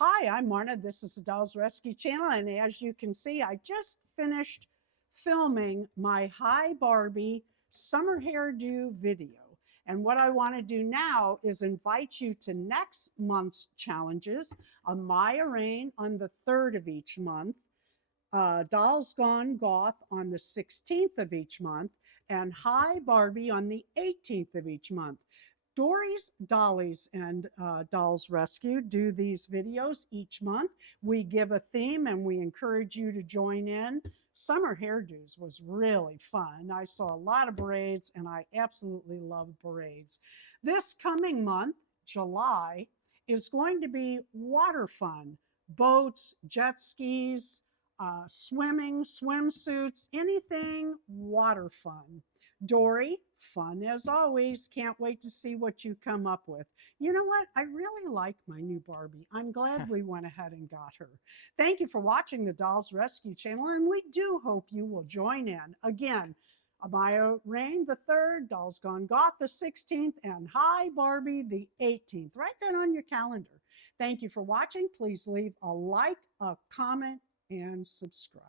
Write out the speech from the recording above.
Hi, I'm Marna. This is the Dolls Rescue Channel, and as you can see, I just finished filming my Hi Barbie summer hairdo video. And what I want to do now is invite you to next month's challenges. Amaya Raine on the 3rd of each month, Dolls Gone Goth on the 16th of each month, and Hi Barbie on the 18th of each month. Dory's Dollies and Dolls Rescue do these videos each month. We give a theme and we encourage you to join in. Summer hairdos was really fun. I saw a lot of braids and I absolutely love braids. This coming month, July, is going to be water fun. Boats, jet skis, swimming, swimsuits, anything water fun. Dory, fun as always. Can't wait to see what you come up with. You know what? I really like my new Barbie. I'm glad we went ahead and got her. Thank you for watching the Dolls Rescue Channel, and we do hope you will join in. Again, Amaya Raine the 3rd, Dolls Gone Goth the 16th, and Hi Barbie the 18th. Write that on your calendar. Thank you for watching. Please leave a like, a comment, and subscribe.